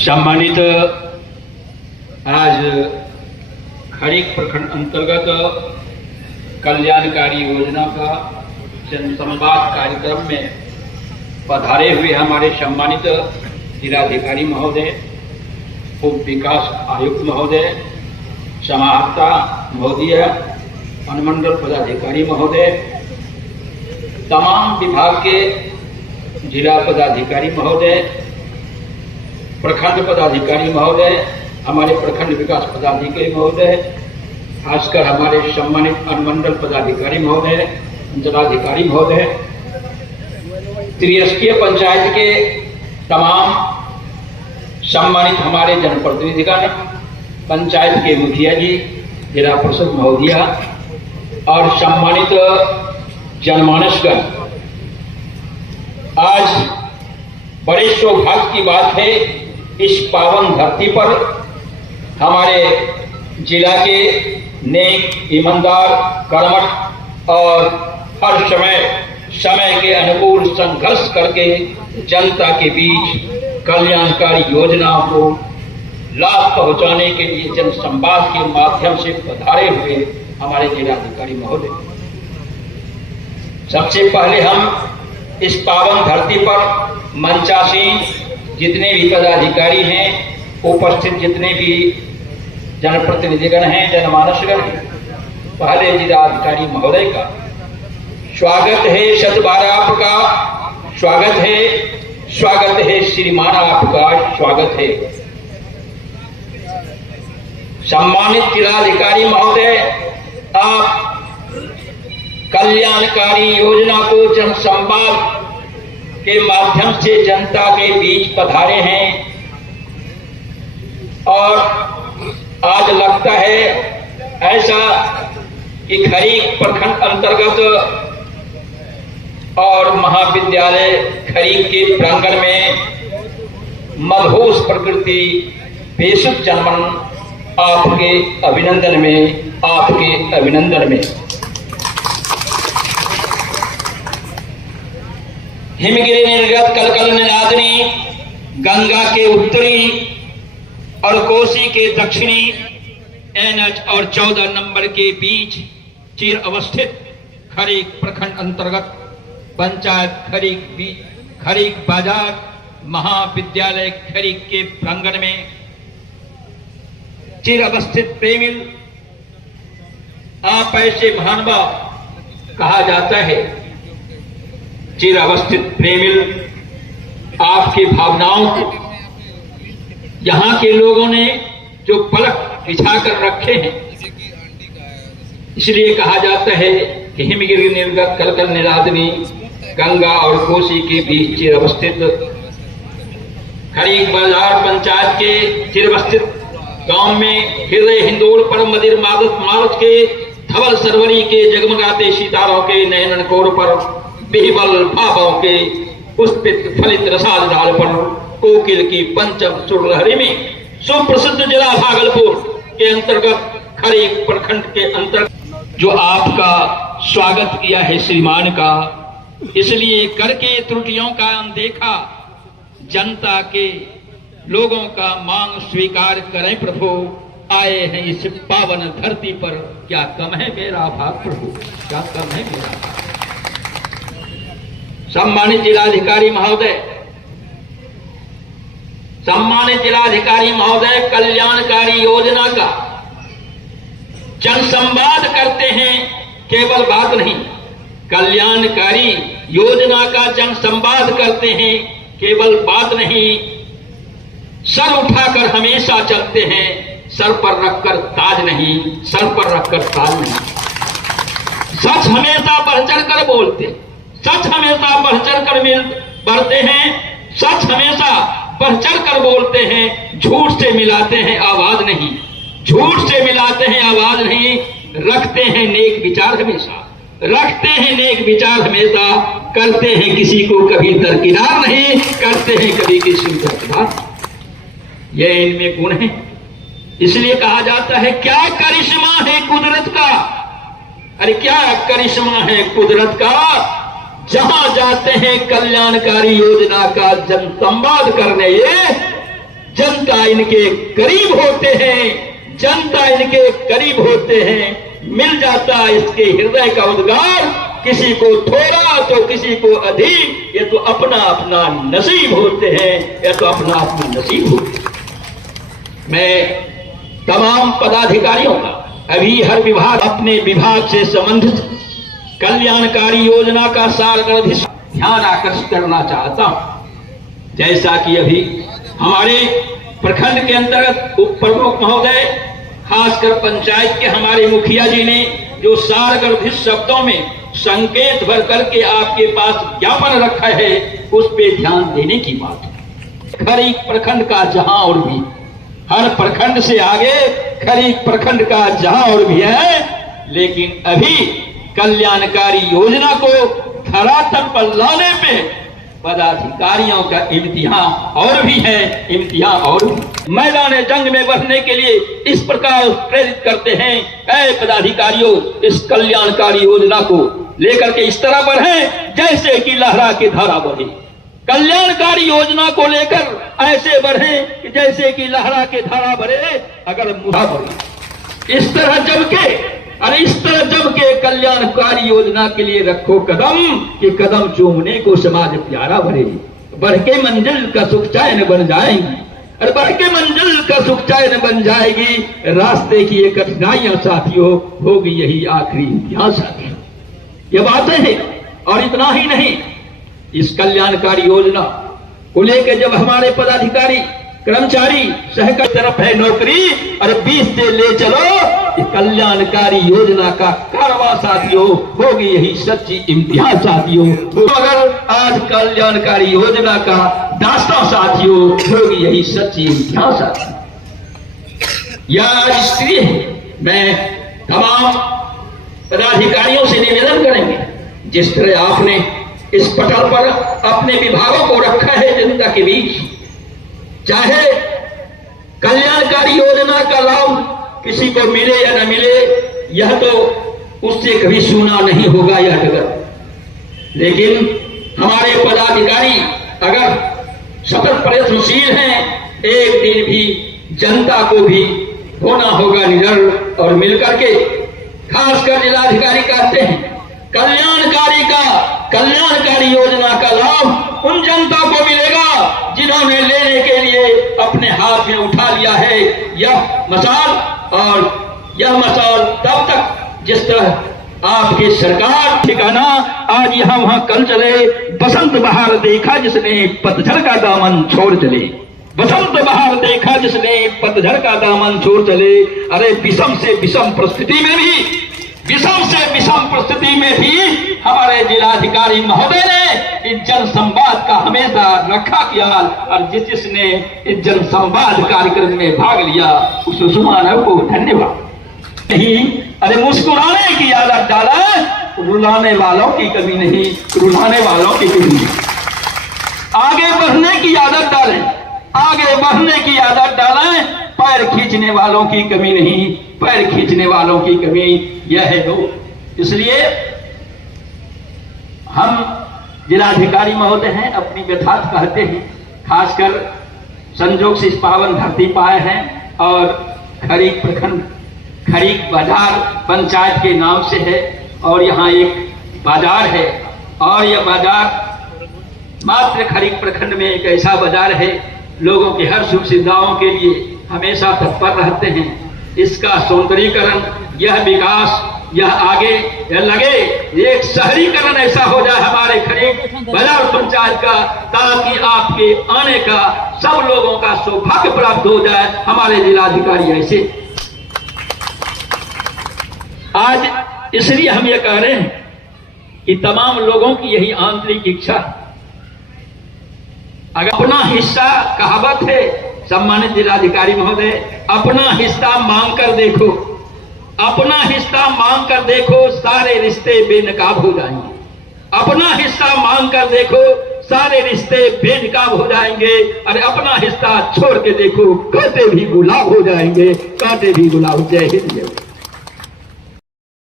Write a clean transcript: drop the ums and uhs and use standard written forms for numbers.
सम्मानित आज खरीक प्रखंड अंतर्गत कल्याणकारी योजना का जनसंवाद कार्यक्रम में पधारे हुए हमारे सम्मानित जिलाधिकारी महोदय, उप विकास आयुक्त महोदय, समाहर्ता महोदय, अनुमंडल पदाधिकारी महोदय, तमाम विभाग के जिला पदाधिकारी महोदय, प्रखंड पदाधिकारी महोदय, हमारे प्रखंड विकास पदाधिकारी महोदय, खासकर हमारे सम्मानित अनुमंडल पदाधिकारी महोदय, अंचलाधिकारी महोदय, त्रिस्तरीय पंचायत के तमाम सम्मानित हमारे जनप्रतिनिधिगण, पंचायत के मुखिया जी, जिला परिषद महोदया और सम्मानित जनमानसगण, आज बड़े सौभाग्य की बात है, इस पावन धरती पर हमारे जिला के नेक, ईमानदार, कर्मठ और हर समय के अनुकूल संघर्ष करके जनता के बीच कल्याणकारी योजनाओं को लाभ पहुंचाने के लिए जनसंवाद के माध्यम से पधारे हुए हमारे जिलाधिकारी महोदय, सबसे पहले हम इस पावन धरती पर मंचासीन जितने भी पदाधिकारी हैं, उपस्थित जितने भी जनप्रतिनिधिगण हैं, जनमानसगण हैं, पहले जिलाधिकारी महोदय का स्वागत है, शतबार आपका स्वागत है श्रीमान, आपका स्वागत है। सम्मानित जिलाधिकारी महोदय, आप कल्याणकारी योजना को जनसंवाद के माध्यम से जनता के बीच पधारे हैं और आज लगता है ऐसा कि खरीक प्रखंड अंतर्गत और महाविद्यालय खरीक के प्रांगण में मदहोश प्रकृति बेसुध जनमन आपके अभिनंदन में हिमगिरी निर्गत कलकल निनादनी गंगा के उत्तरी और कोसी के दक्षिणी एनएच और 14 नंबर के बीच चिर अवस्थित खरीक प्रखंड अंतर्गत पंचायत खरीक बाजार महाविद्यालय खरीक के प्रांगण में चिर अवस्थित प्रेमिल आप ऐसे महानुभाव कहा जाता है। चिर अवस्थित प्रेमिल आपकी भावनाओं को यहाँ के लोगों ने जो पलक बिछा कर रखे हैं, इसलिए कहा जाता है कि हिमगिरी निर्गत कलकल निरादनी गंगा और कोसी के बीच चिर अवस्थित खरीक बाजार पंचायत के चिर अवस्थित गांव में हृदय हिंदोल पर मदिर मारत के धवल सरवरी के जगमगाते सितारों के नयन कोर पर बिहबल भावों के पुष्पित फलित रसाल डाल पर कोकिल की पंचम सुरलहरी में सुप्रसिद्ध जिला भागलपुर के अंतर्गत खरीक प्रखंड के अंतर्गत जो आपका स्वागत किया है श्रीमान का, इसलिए करके त्रुटियों का अनदेखा जनता के लोगों का मांग स्वीकार करें प्रभु, आए हैं इस पावन धरती पर, क्या कम है मेरा भाग प्रभु, क्या कम है मेरा भाग। सम्मानित जिलाधिकारी महोदय, कल्याणकारी योजना का जनसंवाद करते हैं, केवल बात नहीं, कल्याणकारी योजना का जनसंवाद करते हैं, केवल बात नहीं, सर उठाकर हमेशा चलते हैं, सर पर रखकर ताज नहीं, सर पर रखकर ताज नहीं। सच हमेशा बढ़ चढ़ कर बोलते, सच हमेशा बढ़ चढ़ कर बढ़ते हैं, सच हमेशा बढ़ चढ़ कर बोलते हैं, झूठ से मिलाते हैं आवाज नहीं, झूठ से मिलाते हैं आवाज नहीं, रखते हैं नेक विचार हमेशा, रखते हैं नेक विचार हमेशा, करते हैं किसी को कभी दरकिनार नहीं, करते हैं कभी किसी को दरकिनार। ये इनमें गुण है, इसलिए कहा जाता है क्या करिश्मा है कुदरत का, अरे क्या करिश्मा है कुदरत का, जहां जाते हैं कल्याणकारी योजना का जनसंवाद करने, ये जनता इनके करीब होते हैं, जनता इनके करीब होते हैं। मिल जाता इसके हृदय का उद्गार, किसी को थोड़ा तो किसी को अधिक, ये तो अपना अपना नसीब होते हैं, ये तो अपना अपना नसीब होते हैं। मैं तमाम पदाधिकारियों का अभी हर विभाग अपने विभाग से संबंधित कल्याणकारी योजना का सारगर्भित ध्यान आकर्षित करना चाहता हूं। जैसा कि अभी हमारे प्रखंड के अंतर्गत उप प्रमुख महोदय, खासकर पंचायत के हमारे मुखिया जी ने जो सारगर्भित शब्दों में संकेत भर करके आपके पास ज्ञापन रखा है, उस पे ध्यान देने की बात है। खरीक प्रखंड का जहां और भी, हर प्रखंड से आगे खरीक प्रखंड का जहां और भी है, लेकिन अभी कल्याणकारी योजना को धरातल पर लाने पे पदाधिकारियों का इम्तिहान और भी है, इम्तिहान और भी। मैदान जंग में बढ़ने के लिए इस प्रकार प्रेरित करते हैं, ऐ पदाधिकारियों, इस कल्याणकारी योजना को लेकर के इस तरह बढ़े जैसे कि लहरा के धारा बढ़े। कल्याणकारी योजना को लेकर ऐसे बढ़े कि जैसे कि लहरा के धारा बढ़े, अगर मुहा बढ़े। इस तरह जम के, अरे इस तरह जम के कल्याणकारी योजना के लिए रखो कदम कि कदम चूमने को समाज प्यारा भरे। बढ़ के मंजिल का सुख चैन बन जाएगी, अरे बढ़ के मंजिल का सुख चैन बन जाएगी। रास्ते की ये कठिनाइयां साथियों होगी यही आखिरी इम्तिहान साथियों। ये बातें हैं। और इतना ही नहीं, इस कल्याणकारी योजना को लेकर जब हमारे पदाधिकारी कर्मचारी सहकारी तरफ है नौकरी, और 20 से ले चलो, कल्याणकारी योजना का कारवा साथियों होगी यही सच्ची इम्तिहान साथियों। तो अगर आज कल्याणकारी योजना का दास्तां साथियों होगी यही सच्ची इम्तिहान साथियों। यह इसलिए मैं तमाम पदाधिकारियों से निवेदन करेंगे, जिस तरह आपने इस पटल पर अपने विभागों को रखा है जनता के बीच, चाहे कल्याणकारी योजना का लाभ किसी को मिले या न मिले, यह तो उससे कभी सुना नहीं होगा यह जगत। लेकिन हमारे पदाधिकारी अगर सतत प्रयत्नशील हैं, एक दिन भी जनता को भी होना होगा निडर और मिलकर के। खासकर जिलाधिकारी कहते हैं कल्याणकारी योजना का लाभ उन जनता को मिलेगा जिन्होंने लेने के लिए अपने हाथ में उठा लिया है यह मसाल। और यह मसाल तब तक जिस तरह आपकी सरकार ठिकाना आज यहां वहां कल चले। बसंत बहार देखा जिसने पतझड़ का दामन छोड़ चले, बसंत बहार देखा जिसने पतझड़ का दामन छोड़ चले। अरे विषम से विषम परिस्थिति में भी, विषम से विषम परिस्थिति में भी हमारे जिलाधिकारी महोदय ने इस जन संवाद का हमेशा रखा ख्याल। और जिसने इस जन संवाद कार्यक्रम में भाग लिया उस सुमानव को धन्यवाद। नहीं, अरे मुस्कुराने की आदत डाला, रुलाने वालों की कमी नहीं, रुलाने वालों की कमी नहीं। आगे बढ़ने की आदत डालें, आगे बढ़ने की आदत डालें, पैर खींचने वालों की कमी नहीं, पैर खींचने वालों की कमी यह है दो। इसलिए हम जिलाधिकारी महोदय हैं, अपनी व्यथात कहते हैं, खासकर संजोग से इस पावन धरती पाए हैं। और खरीक प्रखंड, खरीक बाजार पंचायत के नाम से है, और यहाँ एक बाजार है, और यह बाजार मात्र खरीक प्रखंड में एक ऐसा बाजार है लोगों की हर सुख सुविधाओं के लिए हमेशा तत्पर रहते हैं। इसका सौंदर्यीकरण, यह विकास, यह आगे यह लगे, एक शहरीकरण ऐसा हो जाए हमारे खरीक बाजार पंचायत का, ताकि आपके आने का सब लोगों का सौभाग्य प्राप्त हो जाए। हमारे जिलाधिकारी ऐसे आज इसलिए हम ये कह रहे हैं कि तमाम लोगों की यही आंतरिक इच्छा, अगर अपना हिस्सा, कहावत है सम्मानित जिलाधिकारी महोदय, अपना हिस्सा मांग कर देखो, अपना हिस्सा मांग कर देखो, सारे रिश्ते बेनकाब हो जाएंगे। अपना हिस्सा मांग कर देखो, सारे रिश्ते बेनकाब हो जाएंगे। अरे अपना हिस्सा छोड़ के देखो, कांटे भी गुलाब हो जाएंगे, कांटे भी गुलाब। जय हिंद।